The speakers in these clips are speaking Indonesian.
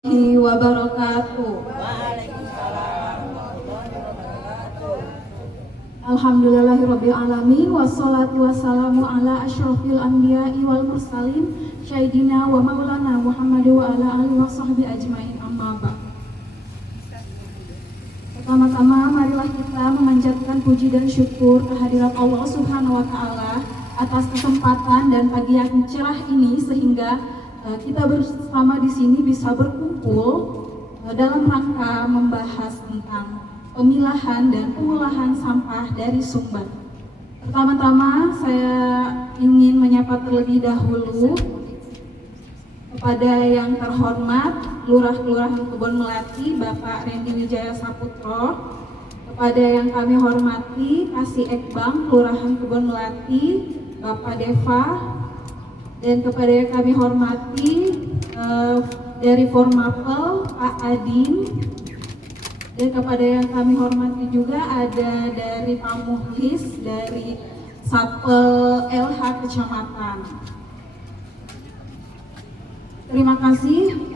Wabarakatuh. Alhamdulillahirabbil alamin wassalatu wassalamu ala asyrofil anbiya'i wal mursalin sayyidina wa maulana Muhammad wa ala alihi washabbi ajmain, amma ba'd. Pertama-tama marilah kita memanjatkan puji dan syukur kehadirat Allah Subhanahu wa taala atas kesempatan dan pagi yang cerah ini sehingga kita bersama di sini bisa berkumpul dalam rangka membahas tentang pemilahan dan pengolahan sampah dari sumber. Pertama-tama saya ingin menyapa terlebih dahulu kepada yang terhormat Lurah Kelurahan Kebon Melati Bapak Randy Wijaya Saputro, kepada yang kami hormati Kasih Ekbang Kelurahan Kebon Melati Bapak Deva, dan kepada yang kami hormati dari Formapel Pak Adin, dan kepada yang kami hormati juga ada dari Pak Muhlis dari Satpel LH Kecamatan. Terima kasih.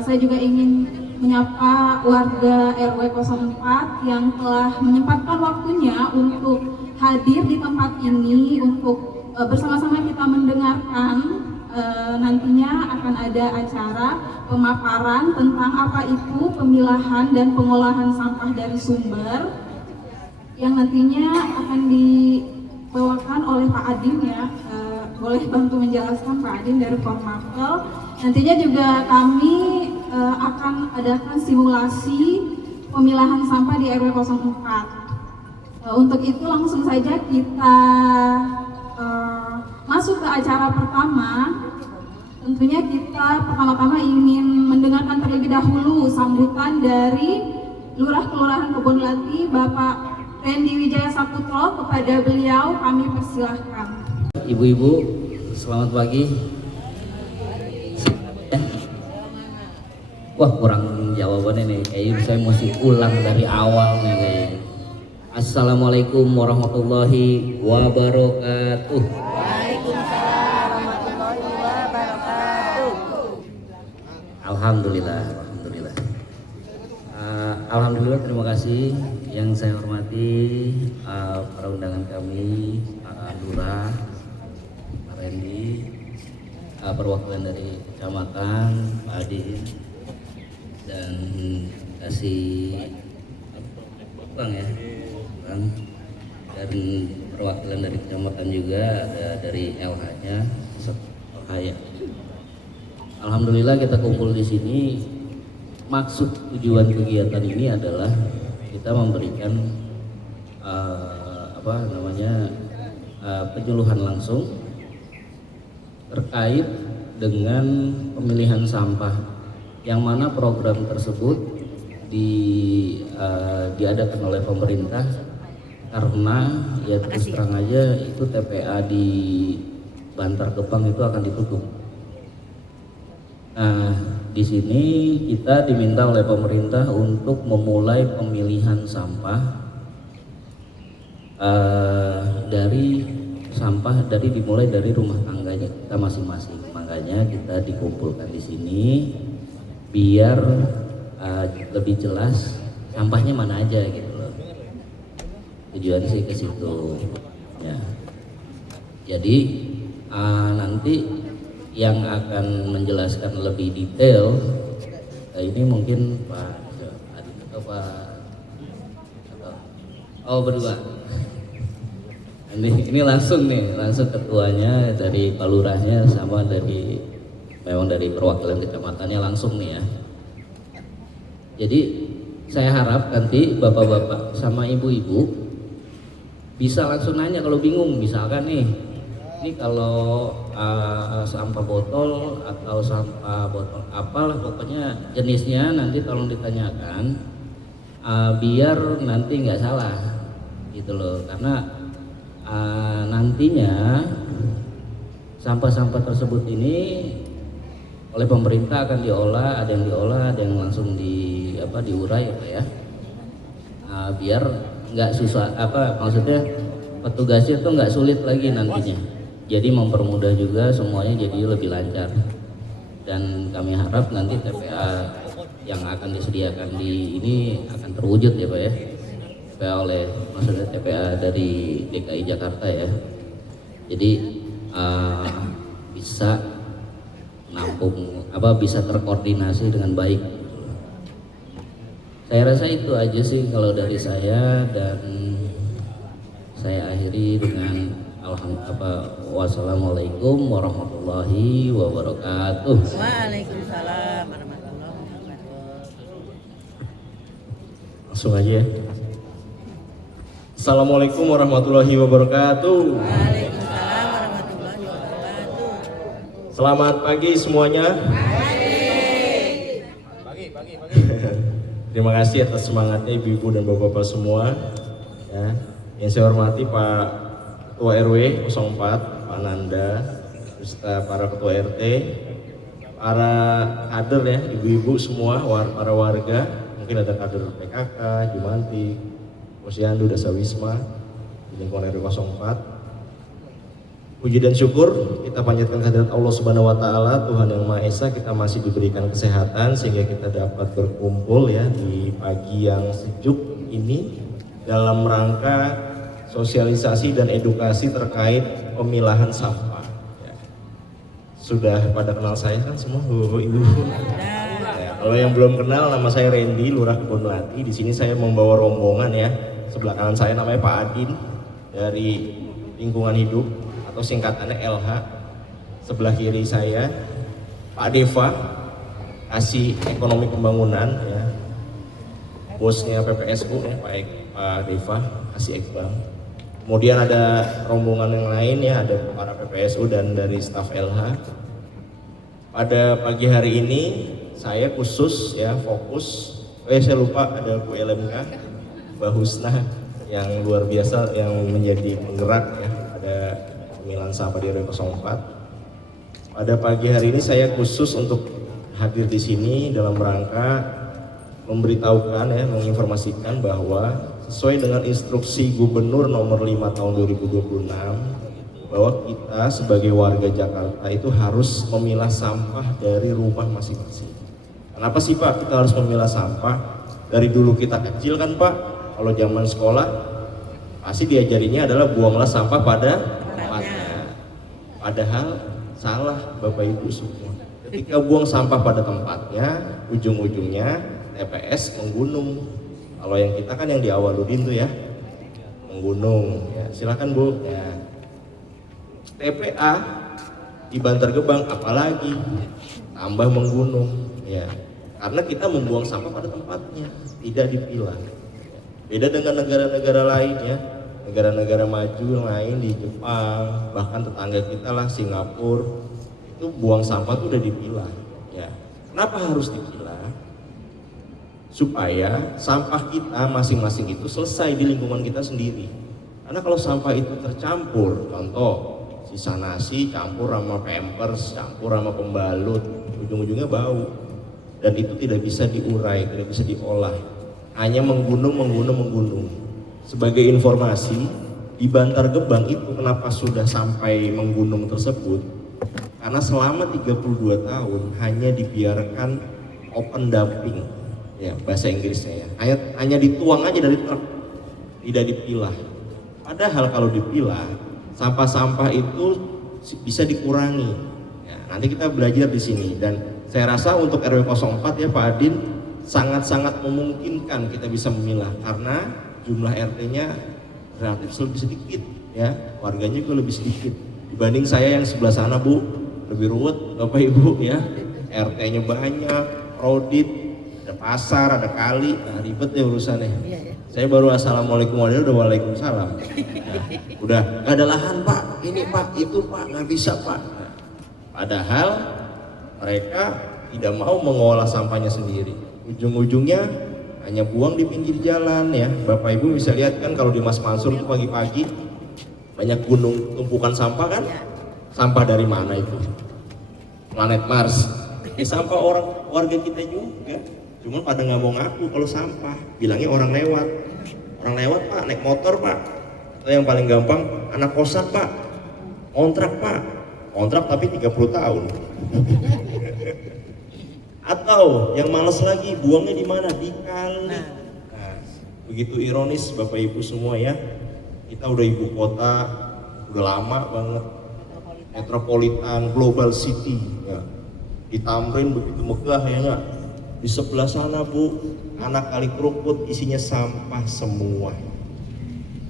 Saya juga ingin menyapa warga RW 04 yang telah menyempatkan waktunya untuk hadir di tempat ini untuk bersama-sama kita mendengarkan. Nantinya akan ada acara pemaparan tentang apa itu pemilahan dan pengolahan sampah dari sumber yang nantinya akan dibawakan oleh Pak Adin ya. Boleh bantu menjelaskan Pak Adin dari Formapel. Nantinya juga kami akan adakan simulasi pemilahan sampah di RW 04. Untuk itu langsung saja kita masuk ke acara pertama. Tentunya kita pertama-tama ingin mendengarkan terlebih dahulu sambutan dari Lurah Kelurahan Kebon Melati Bapak Randy Wijaya Saputro. Kepada beliau kami persilahkan. Ibu-ibu, selamat pagi. Wah, kurang jawabannya nih. Kayaknya saya mesti ulang dari awal nih kayaknya. Assalamualaikum warahmatullahi wabarakatuh. Waalaikumsalam warahmatullahi wabarakatuh. Alhamdulillah. Alhamdulillah, terima kasih yang saya hormati para undangan kami, Pak Lurah, Pak Randy, perwakilan dari kecamatan, Pak Adin, dan kasih Bang ya. Dan perwakilan dari kecamatan juga ada dari LH-nya, ya. Alhamdulillah kita kumpul di sini. Maksud tujuan kegiatan ini adalah kita memberikan penyuluhan langsung terkait dengan pemilihan sampah, yang mana program tersebut diadakan oleh pemerintah. Karena ya terus terang aja itu TPA di Bantar Gebang itu akan ditutup. Nah, di sini kita diminta oleh pemerintah untuk memulai pemilihan sampah dimulai dari rumah tangganya kita masing-masing. Makanya kita dikumpulkan di sini biar lebih jelas sampahnya mana aja gitu loh. Tujuan sih ke situ ya. Jadi nanti yang akan menjelaskan lebih detail ini mungkin Pak Adit atau berdua. Ini langsung ketuanya dari Pak Lurahnya sama memang dari perwakilan kecamatannya langsung nih ya. Jadi saya harap nanti bapak-bapak sama ibu-ibu bisa langsung nanya kalau bingung. Misalkan nih, ini kalau sampah botol atau sampah botol apalah pokoknya jenisnya nanti tolong ditanyakan biar nanti nggak salah gitu loh. Karena nantinya sampah-sampah tersebut ini oleh pemerintah akan diolah, ada yang langsung diurai ya. Biar nggak susah, maksudnya petugasnya tuh nggak sulit lagi nantinya. Jadi mempermudah juga semuanya, jadi lebih lancar. dan kami harap nanti TPA yang akan disediakan di ini akan terwujud ya Pak ya. TPA maksudnya TPA dari DKI Jakarta ya. Jadi bisa nampung bisa terkoordinasi dengan baik. Saya rasa itu aja sih kalau dari saya, dan saya akhiri dengan wassalamualaikum warahmatullahi wabarakatuh. Waalaikumsalam warahmatullahi wabarakatuh. Langsung aja ya. Assalamualaikum warahmatullahi wabarakatuh. Waalaikumsalam warahmatullahi wabarakatuh. Selamat pagi semuanya. Pagi. Terima kasih atas semangatnya ibu-ibu dan bapak-bapak semua. Ya. Yang saya hormati Pak Ketua RW 04, Pak Nanda, beserta para Ketua RT, para kader ya, ibu-ibu semua, para warga, mungkin ada kader PKK, Jumanti, Posyandu, Dasawisma, di lingkungan RW 04. Puji dan syukur kita panjatkan kehadirat Allah Subhanahu wa taala, Tuhan yang Maha Esa, kita masih diberikan kesehatan sehingga kita dapat berkumpul ya di pagi yang sejuk ini dalam rangka sosialisasi dan edukasi terkait pemilahan sampah. Ya. Sudah pada kenal saya kan semua ibu. Ya, kalau yang belum kenal, nama saya Randy, Lurah Kebon Melati. Di sini saya membawa rombongan ya. Sebelah kanan saya namanya Pak Adin dari Lingkungan Hidup atau singkatannya LH. Sebelah kiri saya Pak Deva, Kasih Ekonomi Pembangunan ya. Bosnya PPSU ya, Pak Deva, Kasih Iqbal. Kemudian ada rombongan yang lain ya, ada para PPSU dan dari staf LH. Pada pagi hari ini saya khusus ya fokus. Saya lupa ada Bu LMK, Mbak Husna yang luar biasa yang menjadi penggerak ya pada pemilahan sampah di RW 04. Pada pagi hari ini saya khusus untuk hadir di sini dalam rangka memberitahukan ya, menginformasikan bahwa sesuai dengan instruksi Gubernur nomor 5 tahun 2026 bahwa kita sebagai warga Jakarta itu harus memilah sampah dari rumah masing-masing. Kenapa sih Pak kita harus memilah sampah? Dari dulu kita kecil kan Pak, kalau zaman sekolah pasti diajarinnya adalah buanglah sampah pada tempatnya. Padahal salah Bapak Ibu semua. Ketika buang sampah pada tempatnya, ujung-ujungnya TPS menggunung. Kalau yang kita kan yang di Awaludin tuh ya, menggunung. Ya, silakan Bu. Ya. TPA di Bantar Gebang apalagi tambah menggunung. Ya, karena kita membuang sampah pada tempatnya, tidak dipilah. Beda dengan negara-negara lain ya, negara-negara maju yang lain di Jepang, bahkan tetangga kita lah Singapura, itu buang sampah tuh udah dipilah. Ya, kenapa harus dipilah? Supaya sampah kita masing-masing itu selesai di lingkungan kita sendiri. Karena kalau sampah itu tercampur, contoh sisa nasi campur sama pampers, campur sama pembalut, ujung-ujungnya bau. Dan itu tidak bisa diurai, tidak bisa diolah. Hanya menggunung. Sebagai informasi, di Bantar Gebang itu kenapa sudah sampai menggunung tersebut? Karena selama 32 tahun hanya dibiarkan open dumping. Ya, bahasa Inggrisnya ya, hanya dituang aja dari truk, tidak dipilah. Padahal kalau dipilah, sampah-sampah itu bisa dikurangi. Ya, nanti kita belajar di sini, dan saya rasa untuk RW 04 ya Pak Adin sangat-sangat memungkinkan kita bisa memilah karena jumlah RT-nya relatif lebih sedikit ya, warganya juga lebih sedikit dibanding saya yang sebelah sana Bu, lebih ruwet Bapak Ibu ya, RT-nya banyak, audit, ada pasar, ada kali, nah ribet deh urusannya. Saya baru assalamualaikum warahmatullahi udah waalaikumsalam. Nah, udah nggak ada lahan Pak, ini Pak, itu Pak, nggak bisa Pak. Nah, padahal mereka tidak mau mengolah sampahnya sendiri. Ujung-ujungnya hanya buang di pinggir jalan ya. Bapak Ibu bisa lihat kan kalau di Mas Mansur itu pagi-pagi banyak gunung tumpukan sampah kan? Sampah dari mana itu? Planet Mars. Sampah orang warga kita juga. Cuma pada nggak mau ngaku kalau sampah, bilangnya orang lewat. Orang lewat Pak, naik motor Pak. Atau yang paling gampang, anak kosan Pak, kontrak Pak. Kontrak tapi 30 tahun. Atau yang males lagi, buangnya di mana? Di kali. Nah, begitu ironis Bapak Ibu semua ya. Kita udah ibu kota, udah lama banget. Metropolitan, global city. Ya. Di Tamrin begitu megah ya nggak? Di sebelah sana Bu, anak kali Krukut isinya sampah semua.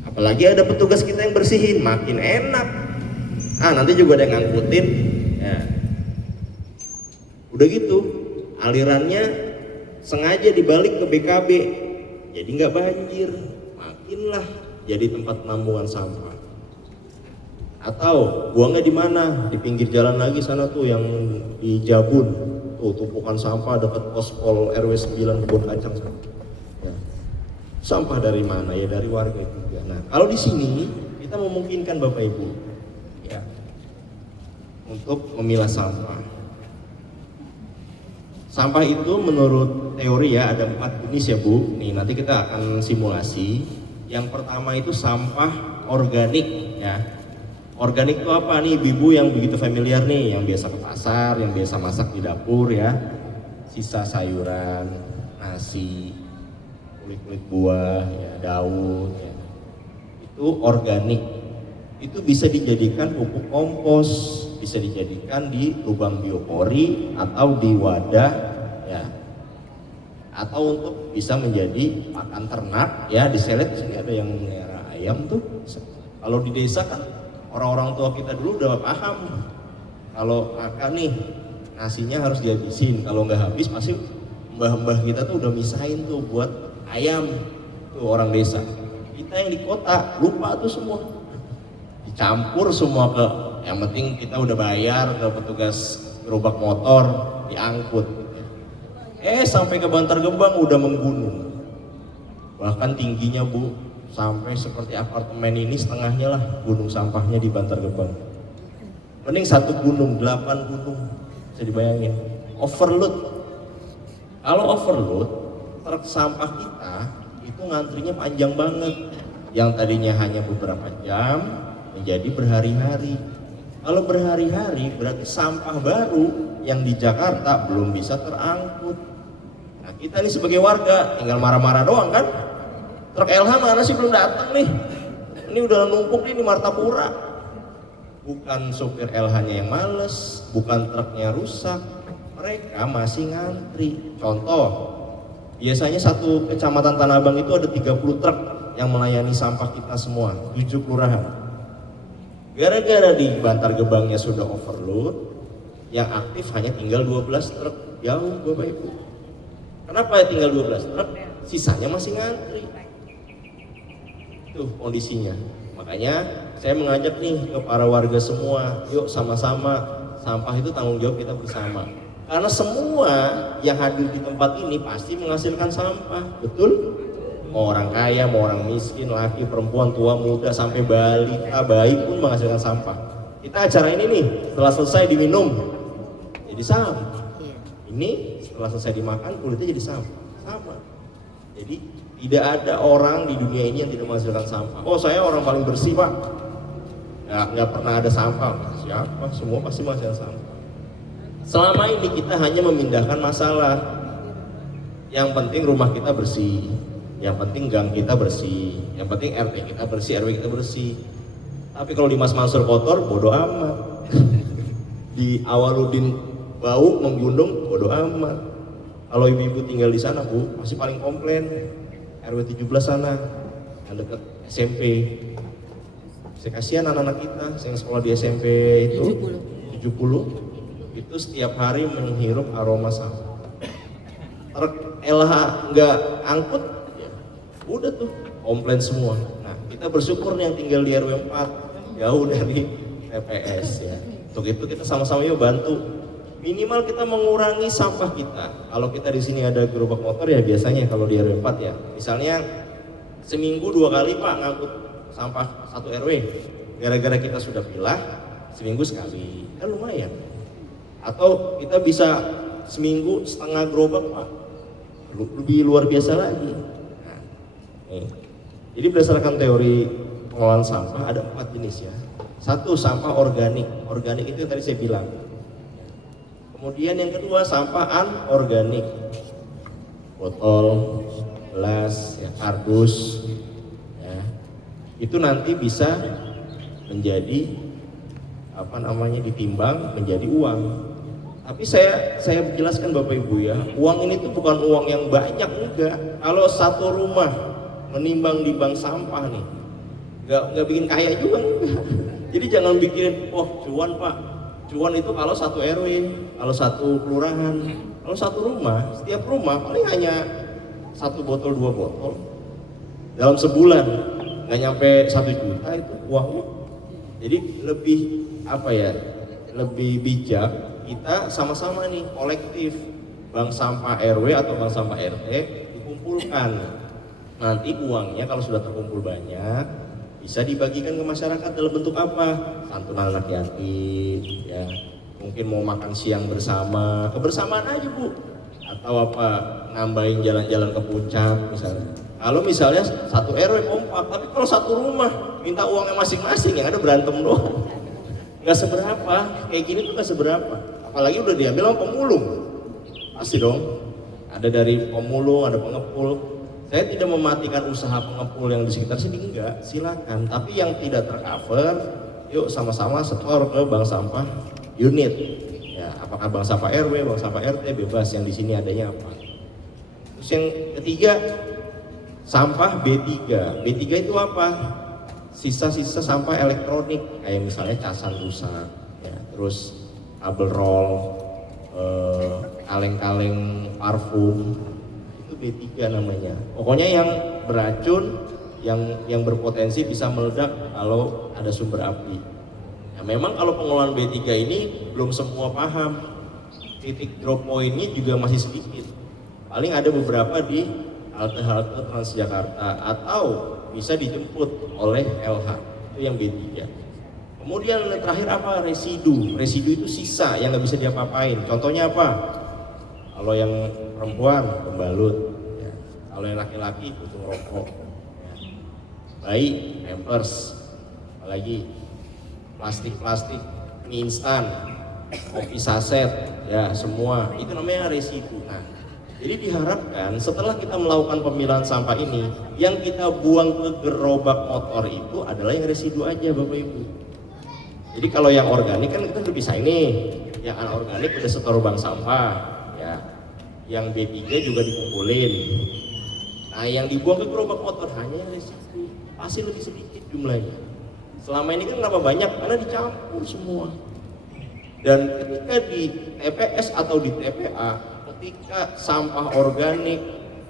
Apalagi ada petugas kita yang bersihin, makin enak. Nanti juga ada yang ngangkutin. Ya. Udah gitu, alirannya sengaja dibalik ke BKB, jadi nggak banjir, makinlah jadi tempat penampungan sampah. Atau buangnya di mana? Di pinggir jalan lagi sana tuh yang di Jabun, tuh tumpukan sampah dekat pospol RW 9 Kebun Kacang. Ya. Sampah dari mana? Ya dari warga juga. Nah, kalau di sini kita memungkinkan Bapak Ibu, ya, untuk memilah sampah. Sampah itu menurut teori ya ada 4 jenis ya Bu. Nih nanti kita akan simulasi. Yang pertama itu sampah organik ya. Organik itu apa nih Ibu yang begitu familiar nih, yang biasa ke pasar, yang biasa masak di dapur ya. Sisa sayuran, nasi, kulit-kulit buah, ya, daun ya. Itu organik. Itu bisa dijadikan pupuk kompos, bisa dijadikan di lubang biopori atau di wadah ya, atau untuk bisa menjadi pakan ternak ya. Di Selet sini ada yang melihara ayam tuh. Kalau di desa kan orang-orang tua kita dulu udah paham kalau makan nih nasinya harus dihabisin, kalau nggak habis pasti mbah-mbah kita tuh udah misahin tuh buat ayam tuh orang desa. Kita yang di kota lupa tuh semua, dicampur semua ke, yang penting kita udah bayar ke petugas gerobak motor, diangkut. Sampai ke Bantar Gebang udah menggunung. Bahkan tingginya Bu, sampai seperti apartemen ini setengahnya lah gunung sampahnya di Bantar Gebang. Mending satu gunung, 8 gunung. Bisa dibayangin. Overload. Kalau overload, truk sampah kita itu ngantrinya panjang banget. Yang tadinya hanya beberapa jam menjadi berhari-hari. Kalau berhari-hari berarti sampah baru yang di Jakarta belum bisa terangkut. Nah kita ini sebagai warga tinggal marah-marah doang kan. Truk LH mana sih belum datang nih? Ini udah numpuk nih di Martapura. Bukan supir LH-nya yang males, bukan truknya rusak, mereka masih ngantri. Contoh, biasanya satu kecamatan Tanah Abang itu ada 30 truk yang melayani sampah kita semua, 7 kelurahan. Gara-gara di Bantar Gebangnya sudah overload, yang aktif hanya tinggal 12 truk. Jauh Bapak Ibu. Kenapa tinggal 12 truk? Sisanya masih ngantri. Itu kondisinya. Makanya saya mengajak nih ke para warga semua, yuk sama-sama, sampah itu tanggung jawab kita bersama. Karena semua yang hadir di tempat ini pasti menghasilkan sampah, betul? Mau orang kaya, mau orang miskin, laki, perempuan, tua, muda, sampai balita, bayi pun menghasilkan sampah. Kita acara ini nih, setelah selesai diminum, jadi sampah. Ini setelah selesai dimakan, kulitnya jadi sampah. Sama. Jadi tidak ada orang di dunia ini yang tidak menghasilkan sampah. Oh saya orang paling bersih Pak. Nggak pernah ada sampah. Siapa? Semua pasti menghasilkan sampah. Selama ini kita hanya memindahkan masalah. Yang penting rumah kita bersih. Yang penting gang kita bersih. Yang penting RT kita bersih, RW kita bersih. Tapi kalau di Mas Mansur kotor, bodo amat. Di Awaludin bau menggundung, bodo amat. Kalau ibu-ibu tinggal di sana Bu, pasti paling komplain. RW 17 sana, yang dekat SMP. Saya kasihan anak-anak kita yang sekolah di SMP itu 70 itu setiap hari menghirup aroma sampah. Truk LH nggak angkut, udah tuh komplain semua. Nah kita bersyukur nih yang tinggal di RW 4 jauh dari TPS ya. Untuk itu kita sama-sama yuk bantu. Minimal kita mengurangi sampah kita. Kalau kita di sini ada gerobak motor ya biasanya kalau di RW 4 ya. Misalnya seminggu 2 kali Pak ngangkut sampah 1 RW. Gara-gara kita sudah pilah seminggu sekali. Kan lumayan. Atau kita bisa seminggu setengah gerobak Pak. Lebih luar biasa lagi. Nah, nih. Jadi berdasarkan teori pengelolaan sampah ada 4 jenis ya. Satu sampah organik. Organik itu yang tadi saya bilang. Kemudian yang kedua sampah anorganik, botol, gelas, ya, kardus, ya, itu nanti bisa menjadi ditimbang menjadi uang. Tapi saya jelaskan Bapak Ibu ya, uang ini tuh bukan uang yang banyak, enggak. Kalau satu rumah menimbang di bank sampah nih, nggak bikin kaya juga enggak. Jadi jangan bikin, cuan Pak, cuan itu kalau satu RW, kalau satu kelurahan, kalau satu rumah, setiap rumah paling hanya 1 botol 2 botol dalam sebulan, nggak nyampe 1 juta itu uangnya. Jadi lebih bijak kita sama-sama nih kolektif, bank sampah RW atau bank sampah RT dikumpulkan. Nanti uangnya kalau sudah terkumpul banyak bisa dibagikan ke masyarakat dalam bentuk apa? Santunan anak yatim, ya. Mungkin mau makan siang bersama, kebersamaan aja Bu. Atau nambahin jalan-jalan ke puncak misalnya. Kalau misalnya satu RW kompak, tapi kalau satu rumah minta uangnya masing-masing, yang ada berantem doang. Nggak seberapa, kayak gini tuh nggak seberapa. Apalagi udah diambil sama pemulung, pasti dong. Ada dari pemulung, ada pengepul. Saya tidak mematikan usaha pengepul yang di sekitar sini, enggak, silakan. Tapi yang tidak tercover, yuk sama-sama setor ke bank sampah unit. Ya, apakah bank sampah RW, bank sampah RT, bebas yang di sini adanya apa. Terus yang ketiga, sampah B3. B3 itu apa? Sisa-sisa sampah elektronik, kayak misalnya casan rusak, ya, terus kabel roll, kaleng-kaleng parfum, itu B3 namanya. Pokoknya yang beracun, yang berpotensi bisa meledak kalau ada sumber api. Ya, memang kalau pengelolaan B3 ini belum semua paham, titik drop point-nya juga masih sedikit. Paling ada beberapa di halte-halte Transjakarta atau bisa dijemput oleh LH, itu yang B3. Kemudian yang terakhir apa? Residu. Residu itu sisa yang nggak bisa diapa-apain. Contohnya apa? Kalau yang perempuan pembalut, ya. Kalau yang laki-laki puntung rokok, ya. Bayi pampers, apalagi plastik mie instan, kopi saset, ya semua itu namanya residu. Nah, jadi diharapkan setelah kita melakukan pemilahan sampah ini, yang kita buang ke gerobak motor itu adalah yang residu aja Bapak Ibu. Jadi kalau yang organik kan kita udah bisa ini, yang anorganik udah setor bank sampah, ya. Yang B3 juga dikumpulin. Nah, yang dibuang ke gerobak motor hanya residu, pasti lebih sedikit jumlahnya. Selama ini kan kenapa banyak? Karena dicampur semua. Dan ketika di TPS atau di TPA, ketika sampah organik,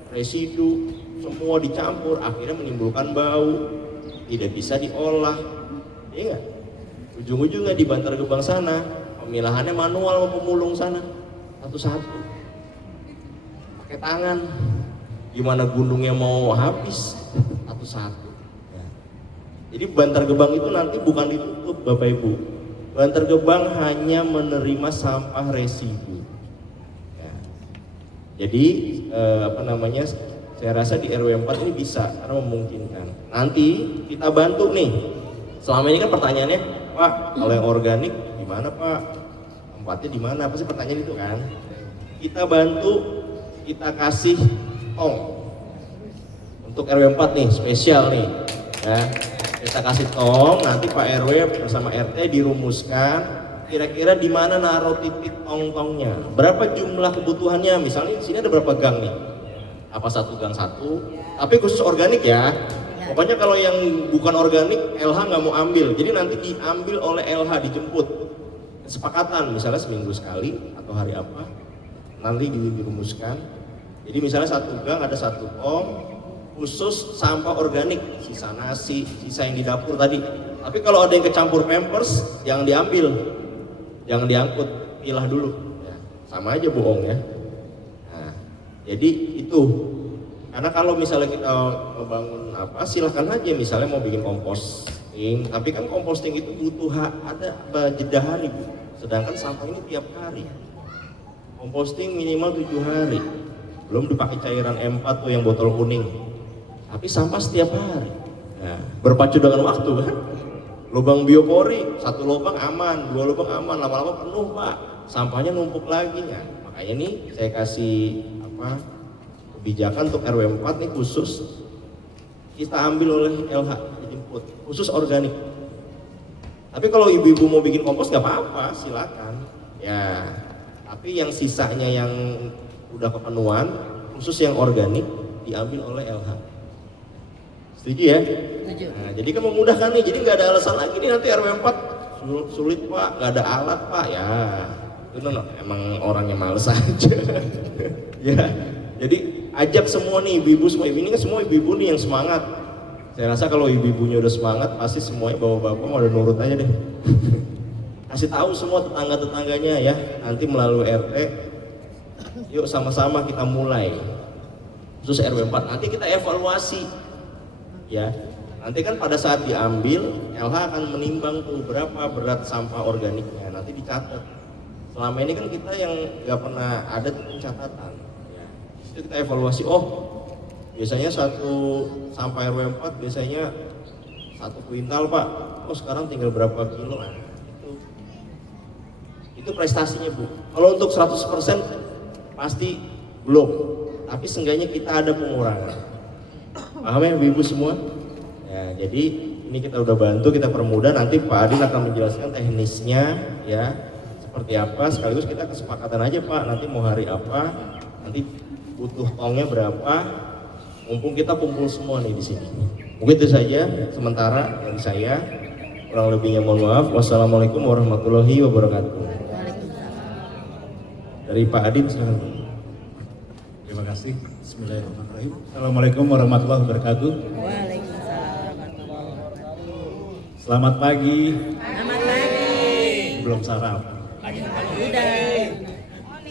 residu, semua dicampur, akhirnya menimbulkan bau, tidak bisa diolah, iya nggak? Ujung-ujungnya di Bantar Gebang sana, pemilahannya manual sama pemulung sana, satu-satu, pakai tangan, gimana gunungnya mau habis, satu-satu. Ya. Jadi Bantar Gebang itu nanti bukan ditutup Bapak Ibu, Bantar Gebang hanya menerima sampah residu. Jadi saya rasa di RW 4 ini bisa karena memungkinkan. Nanti kita bantu nih. Selama ini kan pertanyaannya, Pak, kalau yang organik di mana Pak? Tempatnya di mana? Pasti pertanyaan itu kan. Kita bantu, kita kasih tong. Untuk RW 4 nih, spesial nih. Ya. Kita kasih tong, nanti Pak RW bersama RT dirumuskan kira-kira di mana naruh titik tong-tongnya, berapa jumlah kebutuhannya, misalnya di sini ada berapa gang nih, apa satu gang satu, tapi khusus organik ya. Pokoknya kalau yang bukan organik LH nggak mau ambil, jadi nanti diambil oleh LH, dijemput, kesepakatan misalnya seminggu sekali atau hari apa, nanti dirumuskan. Jadi misalnya satu gang ada satu tong khusus sampah organik, sisa nasi, sisa yang di dapur tadi. Tapi kalau ada yang kecampur pampers, jangan diambil. Jangan diangkut, pilah dulu, ya, sama aja bohong ya. Nah, jadi itu, karena kalau misalnya kita membangun silahkan aja, misalnya mau bikin composting, tapi kan composting itu butuh ada jeda hari Bu. Sedangkan sampah ini tiap hari, composting minimal 7 hari, belum dipakai cairan M4 tuh yang botol kuning, tapi sampah setiap hari. Nah, berpacu dengan waktu kan. Lubang biopori, 1 lubang aman, 2 lubang aman, lama-lama penuh Pak. sampahnya numpuk lagi. Nah, makanya nih saya kasih kebijakan untuk RW 4 nih khusus kita ambil oleh LH dijemput, khusus organik. Tapi kalau ibu-ibu mau bikin kompos nggak apa-apa, silakan. Ya, tapi yang sisanya yang udah kepenuhan, khusus yang organik diambil oleh LH. Setuju ya? Setuju. Nah, jadi kan memudahkan nih, jadi nggak ada alasan lagi nih nanti RW 4 sulit pak, nggak ada alat pak. Ya, itu emang orangnya males aja. Ya, jadi ajak semua nih ibu-ibu semua, ini kan semua ibu-ibu nih yang semangat. Saya rasa kalau ibu-ibunya udah semangat, pasti semuanya bapak-bapak mau udah nurut aja deh. Kasih tahu semua tetangga-tetangganya ya, nanti melalui RT, yuk sama-sama kita mulai. Khusus RW 4, nanti kita evaluasi. Ya, nanti kan pada saat diambil, LH akan menimbang tuh berapa berat sampah organiknya, nanti dicatat. Selama ini kan kita yang nggak pernah ada pencatatan. Ya, itu kita evaluasi. Oh, biasanya satu sampah RW 4 biasanya 1 kuintal pak. Oh sekarang tinggal berapa kilo? Nah, itu prestasinya bu. Kalau untuk 100% pasti belum. Tapi seenggaknya kita ada pengurangan. Paham ya ibu semua? Ya, jadi ini kita udah bantu, kita permudah. Nanti Pak Adin akan menjelaskan teknisnya ya seperti apa. Sekaligus kita kesepakatan aja Pak. Nanti mau hari apa? Nanti butuh tongnya berapa? Mumpung kita kumpul semua nih di sini. Mungkin itu saja sementara dari saya. Kurang lebihnya mohon maaf. Wassalamualaikum warahmatullahi wabarakatuh. Dari Pak Adin silakan. Terima kasih. Bismillahirrahmanirrahim. Assalamualaikum warahmatullahi wabarakatuh. Waalaikumsalam warahmatullahi wabarakatuh. Selamat pagi. Selamat pagi. Belum sarapan. Udah.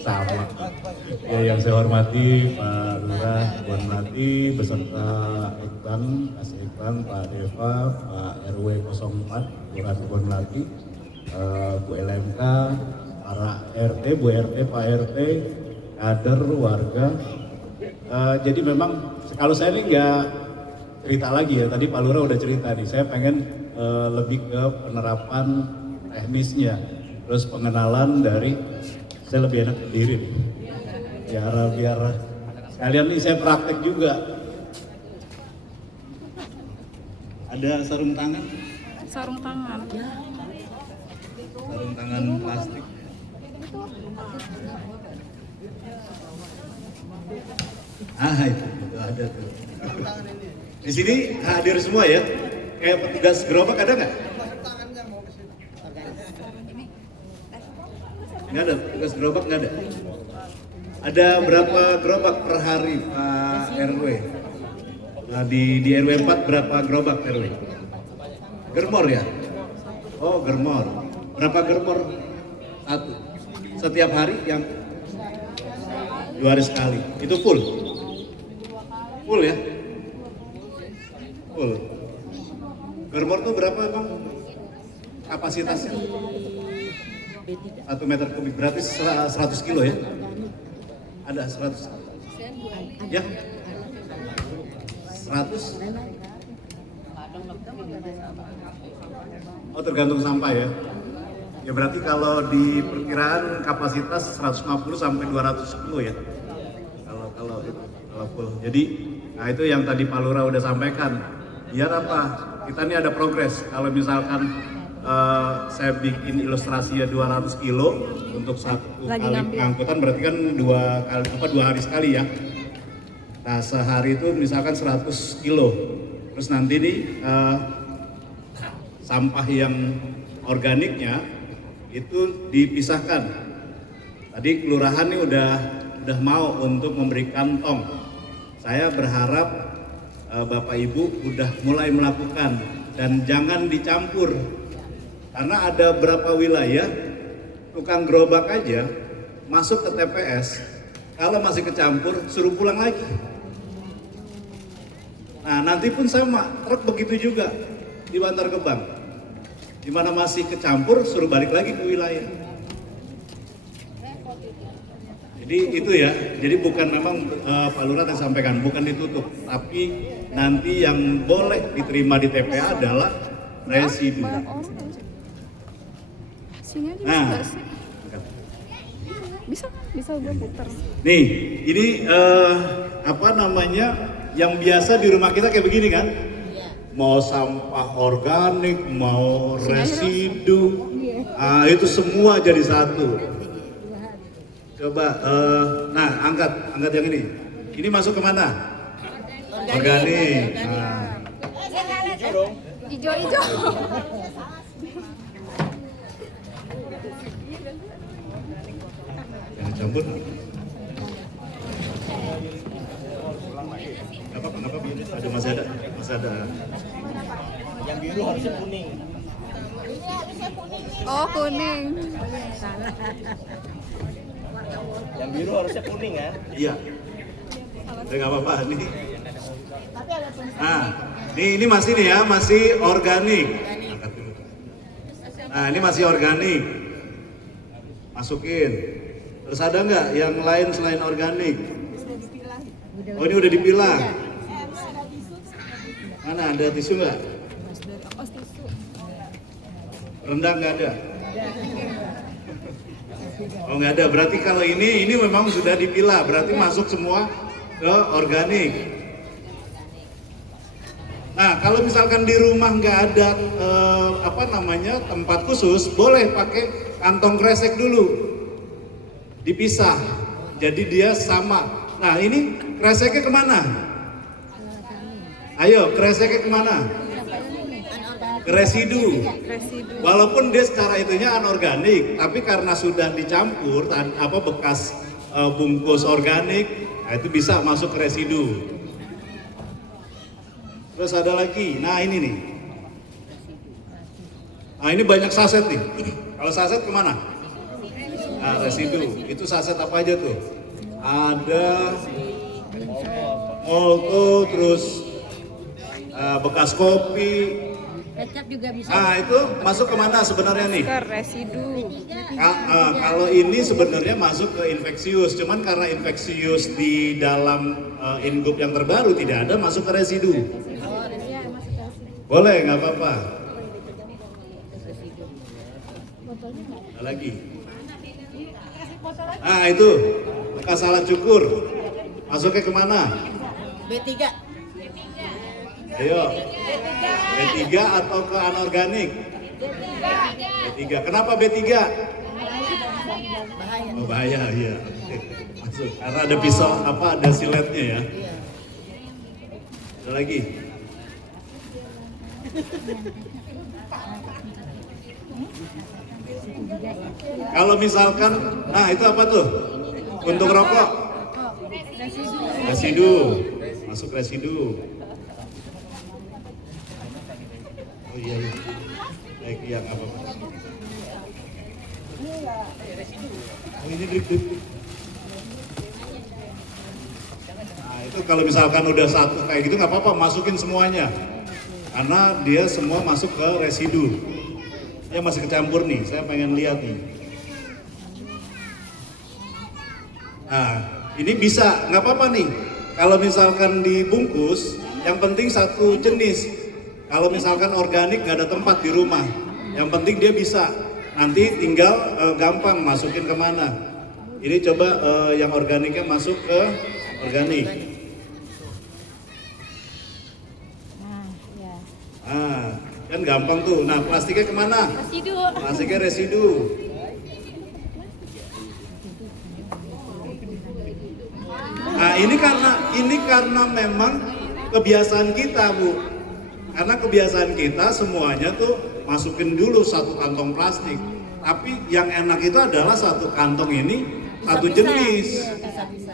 Sama. Ya, yang saya hormati Pak Lurah Kebon Melati beserta Ekbang, Kasih Ekbang, Pak Deva, Pak RW 04, Lurah Kebon Melati, Bu LMK, para RT, Bu RT, Pak RT, kader, warga. Jadi memang kalau saya ini nggak cerita lagi ya, tadi Pak Lurah udah cerita nih, saya pengen lebih ke penerapan teknisnya, terus pengenalan dari, saya lebih enak berdiri nih, biar sekalian nih saya praktek juga. Ada sarung tangan? Sarung tangan. Sarung tangan plastik. Itu ada tuh. Di sini hadir semua ya. Kayak petugas gerobak ada nggak? Nggak ada, petugas gerobak nggak ada. Ada berapa gerobak per hari Pak RW? Nah, di RW 4 berapa gerobak RW? Germor ya? Oh germor. Berapa germor? 1. Setiap hari yang 2 hari sekali. Itu full? Full ya? Full. Germor tuh berapa bang? Kapasitasnya? 1 meter kubik, berarti 100 kilo ya? Ada 100? Ya? 100? Oh tergantung sampah ya? Ya berarti kalau di perkiraan kapasitas 150 sampai 200 kilo ya? Kalau full. Jadi, nah itu yang tadi Pak Lurah udah sampaikan. Biar apa? Kita ini ada progres. Kalau misalkan saya bikin ilustrasinya 200 kilo untuk satu kali pengangkutan berarti kan 2 hari sekali ya. Nah sehari itu misalkan 100 kilo. Terus nanti nih sampah yang organiknya itu dipisahkan. Tadi kelurahan nih udah mau untuk memberikan tong. Saya berharap Bapak Ibu udah mulai melakukan dan jangan dicampur. Karena ada beberapa wilayah tukang gerobak aja masuk ke TPS, kalau masih kecampur suruh pulang lagi. Nah nanti pun sama, truk begitu juga di Bantar Gebang. Dimana masih kecampur suruh balik lagi ke wilayah. Jadi itu ya, jadi bukan memang Pak Lurah yang sampaikan, bukan ditutup. Tapi nanti yang boleh diterima di TPA adalah residu. Nah, Bisa gue putar. Nih, ini apa namanya yang biasa di rumah kita kayak begini kan? Mau sampah organik, mau residu, itu semua jadi satu. Coba, nah angkat yang ini. Ini masuk kemana? Organik. Nah. Ijo-ijo. Jangan campur. Nggak apa-apa, ada masih ada. Yang biru harusnya kuning. Oh, kuning. Yang biru harusnya kuning kan? Iya. Nggak apa-apa nih. Nah, ini masih nih ya, masih organik. Nah, ini masih organik. Masukin. Terus ada nggak yang lain selain organik? Oh, ini udah dipilah. Mana ada tisu nggak? Rendang nggak ada? Oh nggak ada, berarti kalau ini memang sudah dipilah, berarti masuk semua ke organik. Nah kalau misalkan di rumah nggak ada tempat khusus, boleh pakai kantong kresek dulu, dipisah, jadi dia sama. Nah ini kreseknya kemana? Ayo kreseknya kemana? Ke residu. Walaupun dia secara itunya anorganik, tapi karena sudah dicampur bekas bungkus organik, nah itu bisa masuk ke residu. Terus ada lagi, nah ini nih. Nah ini banyak saset nih. Kalau saset kemana? Nah residu, itu saset apa aja tuh? Ada molto, terus bekas kopi. Kecap juga bisa. Nah itu masuk kemana sebenarnya nih? Ke residu. Kalau ini sebenarnya masuk ke infeksius, cuman karena infeksius di dalam ingub yang terbaru tidak ada, masuk ke residu. Boleh, nggak apa-apa. Ada lagi. Nah itu bekas alat cukur, masuknya kemana? B3. Ayo. B3 atau ke anorganik? B3. Kenapa B3? Oh, bahaya, iya. Masuk. Karena ada pisau ada siletnya ya. Ada lagi. Kalau misalkan, nah itu apa tuh? Untuk rokok? Residu. Masuk residu. Oh iya. Baik, iya nggak apa-apa. Oh ini drip. Nah itu kalau misalkan udah satu kayak gitu nggak apa-apa, masukin semuanya. Karena dia semua masuk ke residu. Dia masih kecampur nih, saya pengen lihat nih. Nah ini bisa, nggak apa-apa nih. Kalau misalkan dibungkus, yang penting satu jenis. Kalau misalkan organik nggak ada tempat di rumah, yang penting dia bisa. Nanti tinggal gampang masukin kemana. Ini coba yang organiknya masuk ke organik. Nah, kan gampang tuh. Nah, plastiknya kemana? Residu. Plastiknya residu. Nah, ini karena memang kebiasaan kita, Bu. Karena kebiasaan kita semuanya tuh masukin dulu satu kantong plastik. Tapi yang enak itu adalah satu kantong ini satu jenis.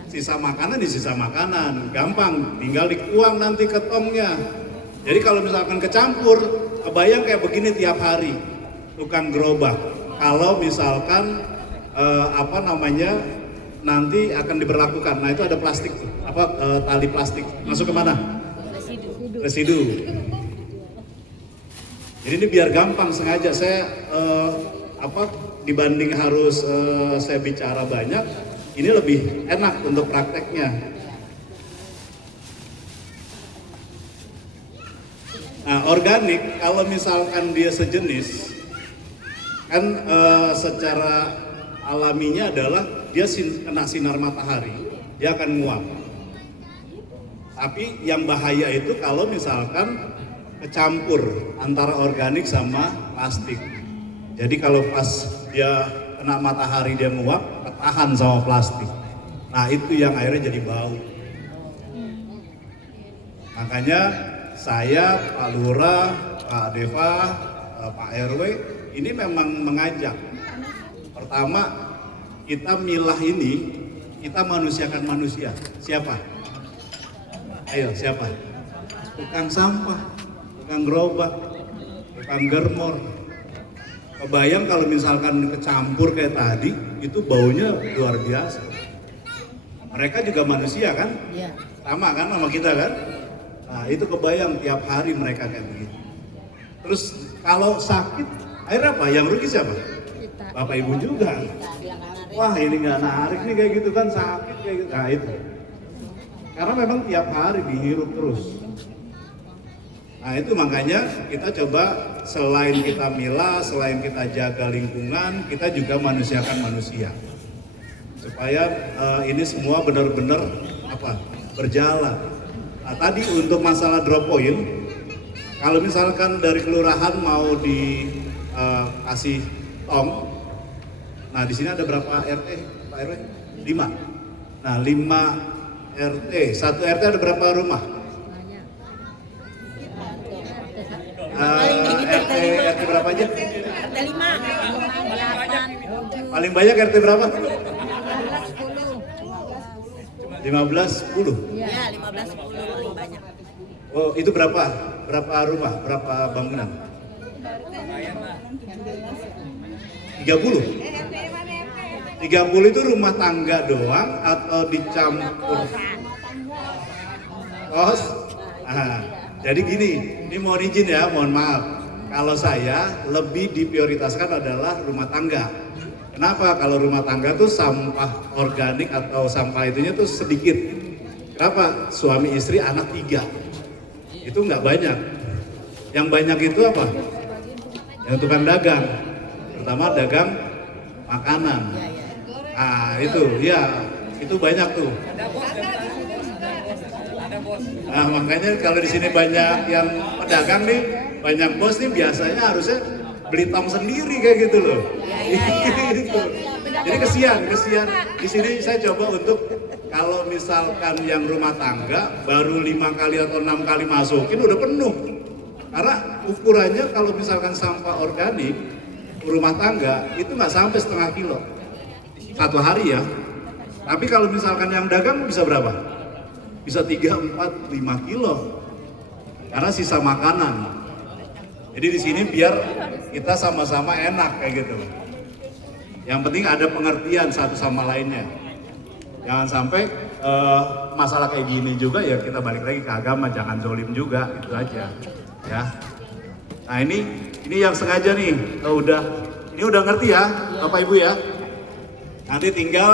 Sisa makanan di sisa makanan, gampang, tinggal dikuang nanti ke tongnya. Jadi kalau misalkan kecampur, kebayang kayak begini tiap hari, tukang gerobak. Kalau misalkan nanti akan diberlakukan, nah itu ada plastik, tali plastik, masuk kemana? Residu. Jadi ini biar gampang, sengaja saya dibanding harus saya bicara banyak, ini lebih enak untuk prakteknya. Nah, organik kalau misalkan dia sejenis, kan secara alaminya adalah dia kena sinar matahari, dia akan nguap. Tapi yang bahaya itu kalau misalkan kecampur antara organik sama plastik. Jadi kalau pas dia kena matahari dia nguap, ketahan sama plastik. Nah itu yang akhirnya jadi bau. Makanya saya, Pak Lurah, Pak Deva, Pak RW ini memang mengajak. Pertama, kita milah ini, kita manusiakan manusia. Siapa? Ayo, siapa? Tukang sampah, tukang gerobak, tukang germor. Kebayang kalau misalkan kecampur kayak tadi, itu baunya luar biasa. Mereka juga manusia kan? Iya. Sama kan sama kita kan? Nah itu kebayang tiap hari mereka kayak begitu. Terus kalau sakit, akhirnya apa? Yang rugi siapa? Kita. Bapak Ibu juga. Wah ini nggak narik nih kayak gitu kan, sakit kayak gitu. Nah itu. Karena memang tiap hari dihirup terus. Nah itu makanya kita coba selain kita milah, selain kita jaga lingkungan, kita juga manusiakan manusia. Supaya ini semua benar-benar berjalan. Nah tadi untuk masalah drop point, kalau misalkan dari kelurahan mau dikasih tong, nah di sini ada berapa RT, Pak RW? 5. Nah 5 RT, satu RT ada berapa rumah? RT berapa aja? RT 5. Paling banyak RT berapa? 15, 10. Ya, 15 10 paling banyak. Oh, itu berapa? Berapa rumah? Berapa bangunan? 30. 30 itu rumah tangga doang atau dicampur? Kos? Nah, jadi gini, ini mohon izin ya, mohon maaf. Kalau saya lebih diprioritaskan adalah rumah tangga. Kenapa? Kalau rumah tangga tuh sampah organik atau sampah itunya tuh sedikit. Kenapa? Suami istri anak 3. Itu nggak banyak. Yang banyak itu apa? Yang tukang dagang. Pertama dagang makanan. Ah itu, ya itu banyak tuh. Nah makanya kalau di sini banyak yang pedagang nih, banyak bos nih biasanya harusnya beli tong sendiri kayak gitu loh. Gitu. Jadi kesian. Di sini saya coba untuk kalau misalkan yang rumah tangga baru 5 kali atau 6 kali masukin udah penuh. Karena ukurannya kalau misalkan sampah organik rumah tangga itu nggak sampai setengah kilo satu hari ya. Tapi kalau misalkan yang dagang bisa berapa? Bisa 3, 4, 5 kilo. Karena sisa makanan. Jadi di sini biar kita sama-sama enak kayak gitu. Yang penting ada pengertian satu sama lainnya. Jangan sampai masalah kayak gini juga ya kita balik lagi ke agama, jangan zolim juga, itu aja. Ya. Nah ini yang sengaja nih, ini udah ngerti ya, Bapak Ibu ya. Nanti tinggal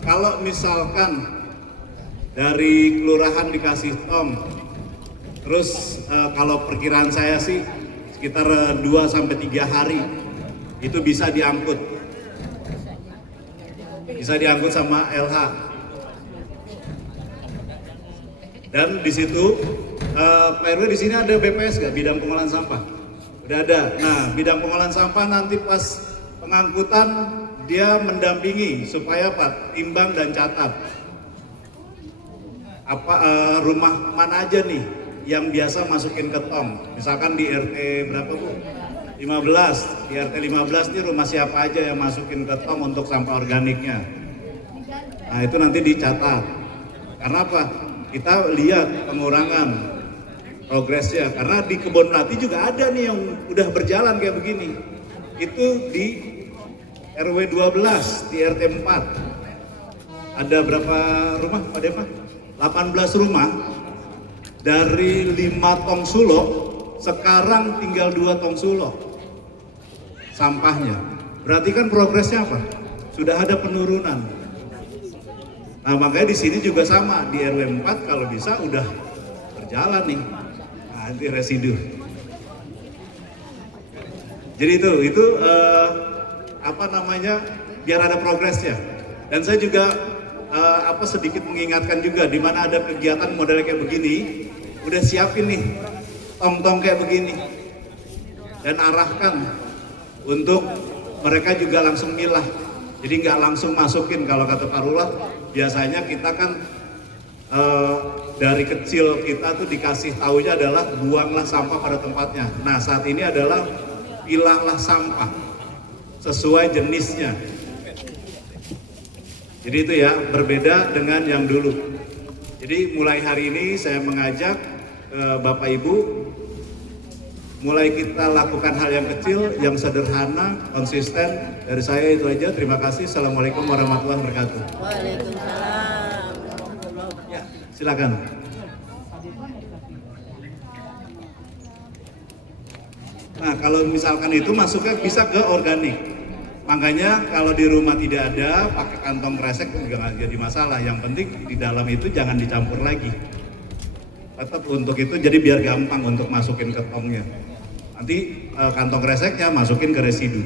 kalau misalkan dari kelurahan dikasih tong, terus kalau perkiraan saya sih sekitar 2-3 hari itu bisa diangkut. Bisa diangkut sama LH. Dan di situ Pak RW di sini ada BPS nggak, bidang pengolahan sampah? Udah ada. Nah, bidang pengolahan sampah nanti pas pengangkutan dia mendampingi supaya apa? Timbang dan catat. Rumah mana aja nih yang biasa masukin ke tong? Misalkan di RT berapa Bu? 15. Di RT 15 ini rumah siapa aja yang masukin ke tong untuk sampah organiknya? Nah, itu nanti dicatat. Karena apa? Kita lihat pengurangan progresnya. Karena di Kebon Melati juga ada nih yang udah berjalan kayak begini. Itu di RW 12, di RT 4. Ada berapa rumah Pak Deva? 18 rumah. Dari 5 tong sulok, sekarang tinggal 2 tong sulok sampahnya. Berarti kan progresnya apa? Sudah ada penurunan. Nah makanya di sini juga sama, di RW 4 kalau bisa udah berjalan nih anti residu. Jadi itu biar ada progresnya. Dan saya juga sedikit mengingatkan juga di mana ada kegiatan model kayak begini, udah siapin nih tong-tong kayak begini dan arahkan untuk mereka juga langsung milah. Jadi nggak langsung masukin. Kalau kata Pak Lurah, biasanya kita kan dari kecil kita tuh dikasih taunya adalah buanglah sampah pada tempatnya. Nah saat ini adalah pilahlah sampah sesuai jenisnya. Jadi itu ya, berbeda dengan yang dulu. Jadi mulai hari ini saya mengajak Bapak Ibu, mulai kita lakukan hal yang kecil, yang sederhana, konsisten. Dari saya itu aja, terima kasih. Assalamualaikum warahmatullahi wabarakatuh. Waalaikumsalam. Ya, silakan. Nah, kalau misalkan itu masuknya bisa ke organik. Makanya kalau di rumah tidak ada, pakai kantong kresek juga nggak jadi masalah. Yang penting di dalam itu jangan dicampur lagi. Tetap untuk itu jadi biar gampang untuk masukin ke tongnya. Nanti kantong kreseknya masukin ke residu.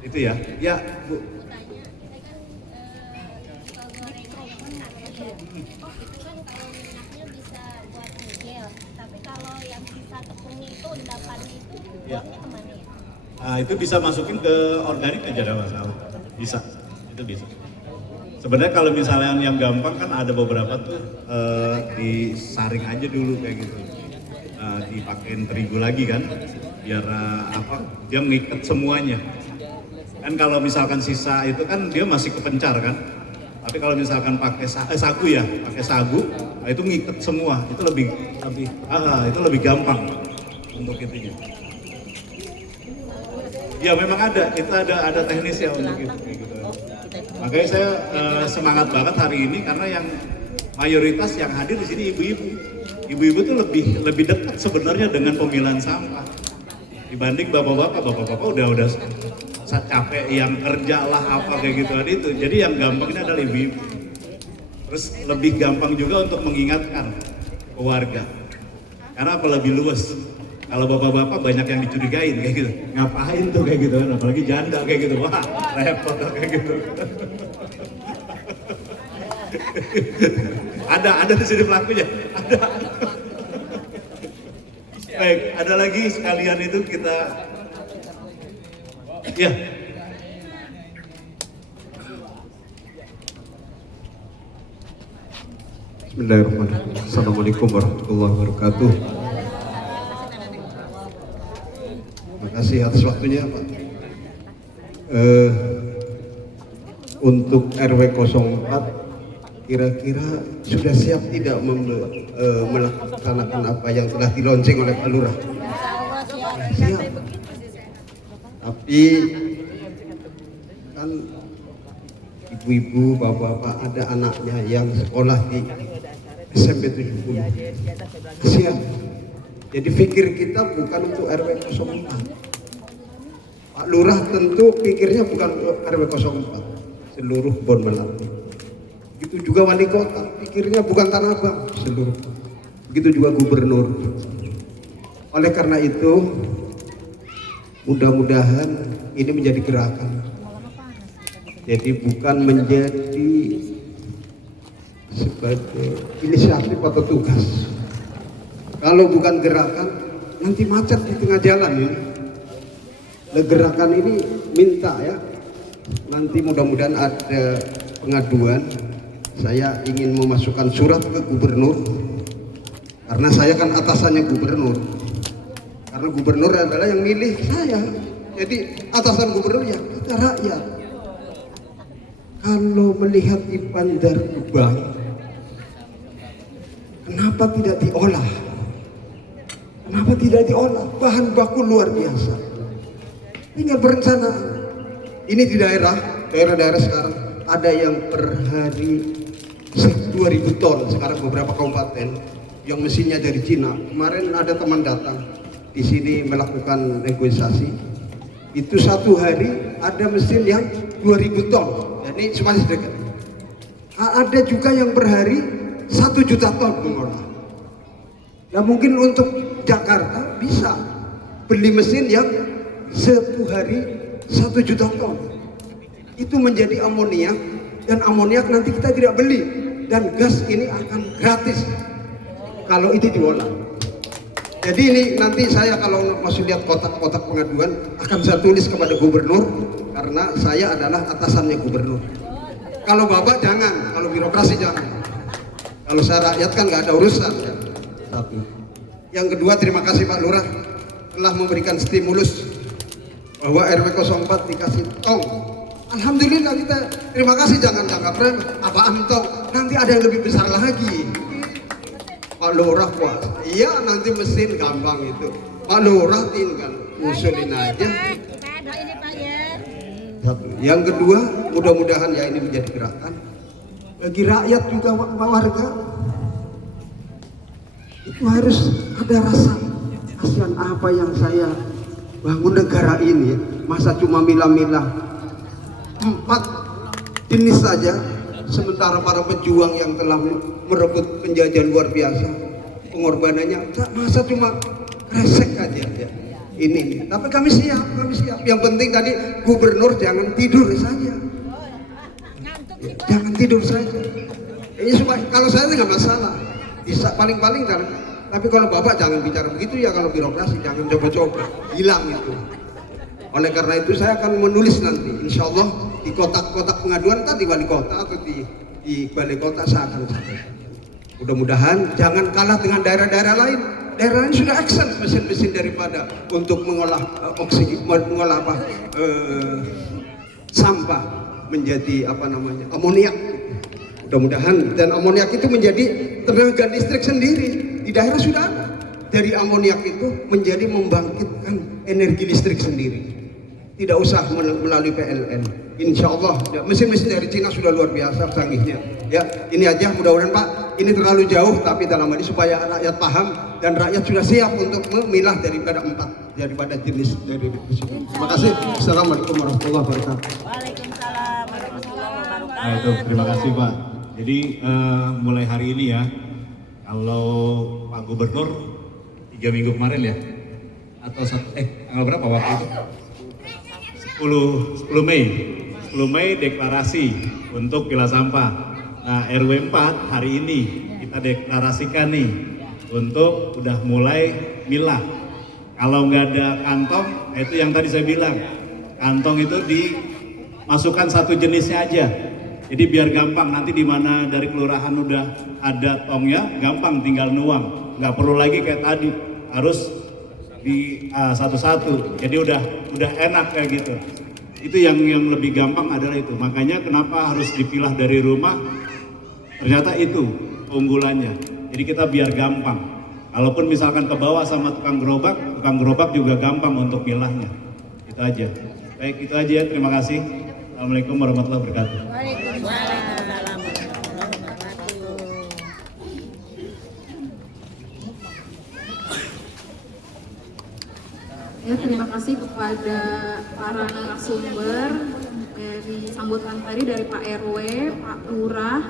Itu ya. Ya, Bu. Nah, itu bisa masukin ke organik aja, ada masalah. Bisa, itu bisa. Sebenarnya kalau misalnya yang gampang kan ada beberapa tuh disaring aja dulu kayak gitu. Dipakein terigu lagi kan, biar dia ngikat semuanya. Kan kalau misalkan sisa itu kan dia masih kepencar kan. Tapi kalau misalkan pakai sagu ya, pakai sagu, nah itu ngikat semua. Itu lebih gampang untuk itunya. Ya memang ada, kita ada teknisnya untuk itu. Gitu. Makanya saya semangat banget hari ini karena yang mayoritas yang hadir di sini ibu-ibu. Ibu-ibu tuh lebih dekat sebenarnya dengan pemilahan sampah dibanding bapak-bapak. Bapak-bapak udah capek yang kerja lah apa kayak gitu itu. Jadi yang gampang ini adalah ibu-ibu. Terus lebih gampang juga untuk mengingatkan keluarga. Karena apa lebih luas. Kalau bapak-bapak banyak yang dicurigain kayak gitu, ngapain tuh kayak gitu kan, apalagi janda kayak gitu, wah repot kayak gitu. ada di sini pelakunya, ada. Baik, ada lagi sekalian itu kita, ya. Bismillahirrahmanirrahim. Assalamualaikum warahmatullahi wabarakatuh. Terima kasih atas waktunya Pak. Untuk RW 04 kira-kira sudah siap tidak melaksanakan apa yang telah dilaunching oleh Pak Lurah? Siap. Tapi kan ibu-ibu, bapak-bapak ada anaknya yang sekolah di SMP 70. Siap. Jadi pikir kita bukan untuk RW 04. Pak Lurah tentu pikirnya bukan untuk RW 04, seluruh Bon Melati. Begitu juga wali kota, pikirnya bukan Tanah Abang, seluruh. Begitu juga gubernur. Oleh karena itu, mudah-mudahan ini menjadi gerakan. Jadi bukan menjadi sebagai inisiatif atau tugas. Kalau bukan gerakan, nanti macet di tengah jalan ini. Gerakan ini minta ya, nanti mudah-mudahan ada pengaduan. Saya ingin memasukkan surat ke gubernur, karena saya kan atasannya gubernur. Karena gubernur adalah yang milih saya. Jadi atasan gubernur ya kita rakyat. Kalau melihat di Bandar Gebang, kenapa tidak diolah? Kenapa tidak diolah? Bahan baku luar biasa. Tinggal berencana. Ini di daerah-daerah sekarang ada yang per hari 2.000 ton. Sekarang beberapa kabupaten yang mesinnya dari Cina. Kemarin ada teman datang di sini melakukan negosiasi. Itu satu hari ada mesin yang 2.000 ton. Dan ini cuma sedikit. Ada juga yang per hari 1 juta ton mengolah. Nah mungkin untuk Jakarta bisa beli mesin yang satu hari 1 juta ton. itu menjadi amoniak, dan amoniak nanti kita tidak beli, dan gas ini akan gratis kalau itu diolah. Jadi ini nanti saya kalau masih lihat kotak-kotak pengaduan akan saya tulis kepada gubernur, karena saya adalah atasannya gubernur. Kalau bapak jangan, kalau birokrasi jangan. Kalau saya rakyat kan nggak ada urusan. Ya. Satu. Yang kedua, terima kasih Pak Lurah telah memberikan stimulus bahwa RW 04 dikasih tong. Alhamdulillah kita terima kasih, jangan anggap remeh. Apaan tong? Nanti ada yang lebih besar lagi. Pak Lurah puas. Iya, nanti mesin gampang itu. Pak Lurah tinggal usulin aja. Yang kedua, mudah-mudahan ya ini menjadi gerakan bagi rakyat juga, warga. Itu harus ada rasa kasihan, apa yang saya bangun negara ini, masa cuma milah-milah 4 jenis saja, sementara para pejuang yang telah merebut penjajahan luar biasa, pengorbanannya masa cuma resek aja ya. Ini, tapi kami siap. Yang penting tadi gubernur jangan tidur saja, jangan tidur saja. Ini supaya kalau saya nggak masalah, bisa paling-paling kan. Tapi kalau bapak jangan bicara begitu ya, kalau birokrasi jangan coba-coba, hilang itu. Oleh karena itu saya akan menulis nanti, insya Allah di kotak-kotak pengaduan tadi wali kota atau di balai kota saya akan sampaikan. Mudah-mudahan jangan kalah dengan daerah-daerah lain. Daerah lain sudah action mesin-mesin daripada untuk mengolah oksigen, mengolah sampah menjadi amoniak. Mudah-mudahan, dan amoniak itu menjadi tenaga listrik sendiri. Di daerah sudah ada. Dari amoniak itu menjadi membangkitkan energi listrik sendiri. Tidak usah melalui PLN. Insya Allah, ya, mesin-mesin dari Cina sudah luar biasa canggihnya. Ya, ini aja, mudah-mudahan Pak. Ini terlalu jauh, tapi dalam hal ini supaya rakyat paham dan rakyat sudah siap untuk memilah daripada 4 daripada jenis dari mesin. Terima kasih. Assalamualaikum warahmatullahi wabarakatuh. Waalaikumsalam warahmatullahi wabarakatuh. Nah itu, terima kasih Pak. Jadi mulai hari ini ya, kalau Pak Gubernur 3 minggu kemarin ya, atau tanggal berapa waktu itu? 10 Mei deklarasi untuk pilah sampah. Nah RW 4 hari ini kita deklarasikan nih untuk udah mulai milah. Kalau nggak ada kantong, itu yang tadi saya bilang, kantong itu dimasukkan satu jenisnya aja. Jadi biar gampang, nanti di mana dari kelurahan udah ada tongnya, gampang tinggal nuang. Nggak perlu lagi kayak tadi, harus di satu-satu. Jadi udah enak kayak gitu. Itu yang lebih gampang adalah itu. Makanya kenapa harus dipilah dari rumah? Ternyata itu keunggulannya. Jadi kita biar gampang. Kalaupun misalkan ke bawah sama tukang gerobak juga gampang untuk pilahnya. Itu aja. Baik, itu aja ya. Terima kasih. Assalamualaikum warahmatullahi wabarakatuh. Waalaikumsalam warahmatullahi wabarakatuh. Ya, terima kasih kepada para narasumber dari sambutan tadi, dari Pak RW, Pak Lurah,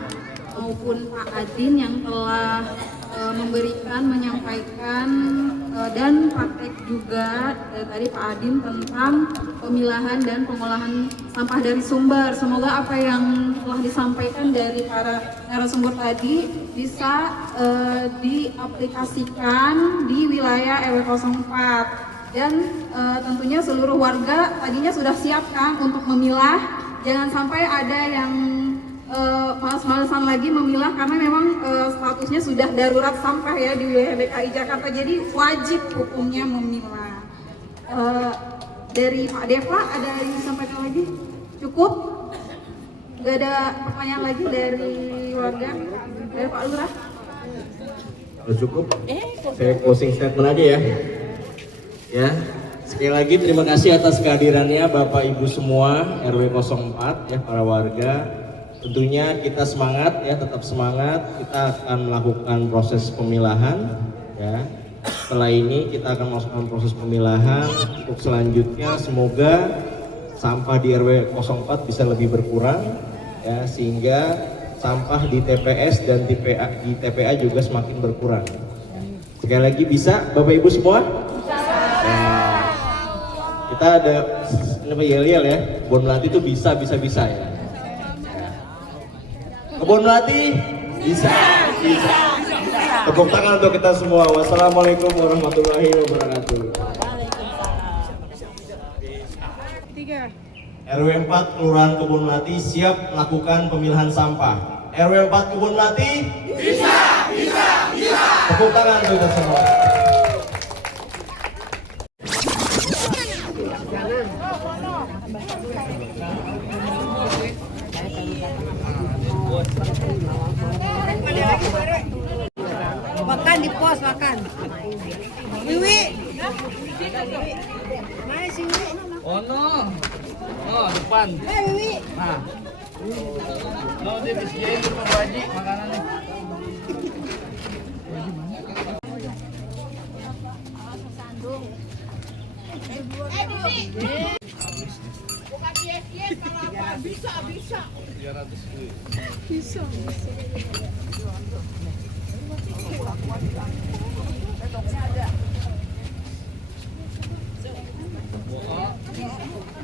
maupun Pak Adin yang telah menyampaikan dan praktek juga tadi Pak Adin tentang pemilahan dan pengolahan sampah dari sumber. Semoga apa yang telah disampaikan dari para narasumber tadi bisa diaplikasikan di wilayah RW 04. Dan tentunya seluruh warga tadinya sudah siap kan untuk memilah. Jangan sampai ada yang malas-malasan lagi memilah, karena memang statusnya sudah darurat sampah ya di wilayah DKI Jakarta, jadi wajib hukumnya memilah. Dari Pak Deva ada yang disampaikan lagi? Cukup? Gak ada pertanyaan lagi dari warga? Dari Pak Lurah? Kalau cukup, saya closing statement aja ya. Ya, sekali lagi terima kasih atas kehadirannya Bapak Ibu semua RW 04 ya, para warga. Tentunya kita semangat ya, tetap semangat. Kita akan melakukan proses pemilahan ya. Setelah ini kita akan melakukan proses pemilahan. Untuk selanjutnya semoga sampah di RW 04 bisa lebih berkurang ya, sehingga sampah di TPS dan di TPA juga semakin berkurang. Sekali lagi bisa Bapak Ibu semua? Kita ada ini apa yel-yel ya. Kebun Melati itu bisa ya. Kebun Melati bisa. Tepuk tangan untuk kita semua. Wassalamualaikum warahmatullahi wabarakatuh. RW 4 Kelurahan Kebun Melati siap melakukan pemilahan sampah. RW 4 Kebun Melati bisa. Tepuk tangan untuk kita semua. Makan di pos makan. Wiwi. Mana si Wiwi? Oh no. Oh, depan. Wiwi. Nah. No, dia disediain tuh Pak Haji makanannya.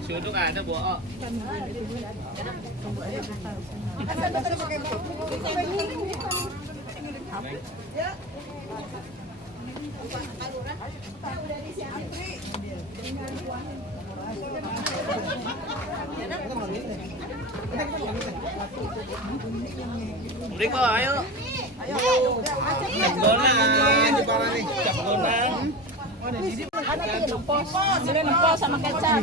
Si Uduk ada bohong. Riko, ayo. Capgonan. Ini nempel sama kecap.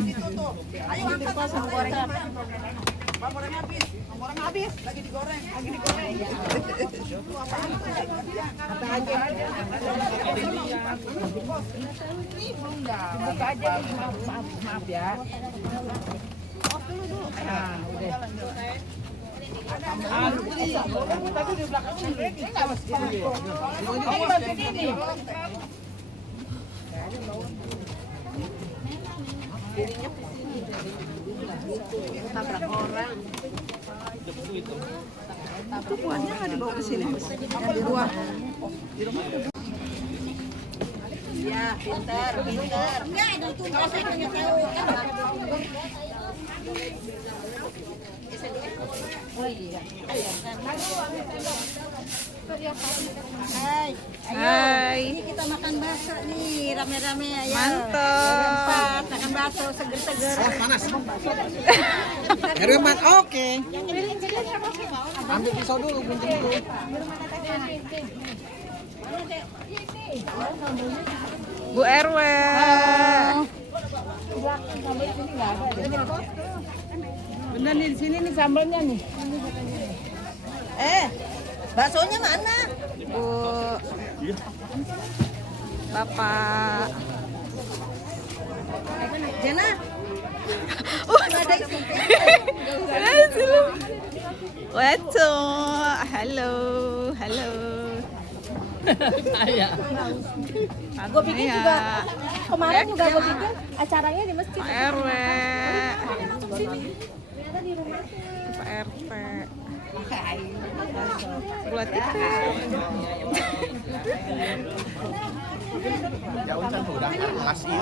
Ayo angkat sama kecap. Goreng habis, lagi digoreng. Apa aja? Buka aja, maaf ya. Off dulu. Nah, udah. Tadi di belakang ini enggak mesti gitu. Kamu bantu ini. Tabrak orang. Kuahnya nggak dibawa ke sini, yang di ruang. Ya, pintar. Enggak ada itu. Kalau saya nggak tahu. Oh iya. Hai. Ini kita makan bakso nih, rame-rame ya. Mantap. Makan bakso seger-seger. Panas. RW 4 oke. Ambil pisau dulu, gunting dulu. Bu RW. Bener nih di sini nih sambalnya nih. Baksonya mana? Bu. Bapak. Jana. Wato. Halo. Gue bikin juga. Kemarin juga gue bikin acaranya di masjid. Pak RW. Pak RT. Buat itu. Jauh kan udah ngasih.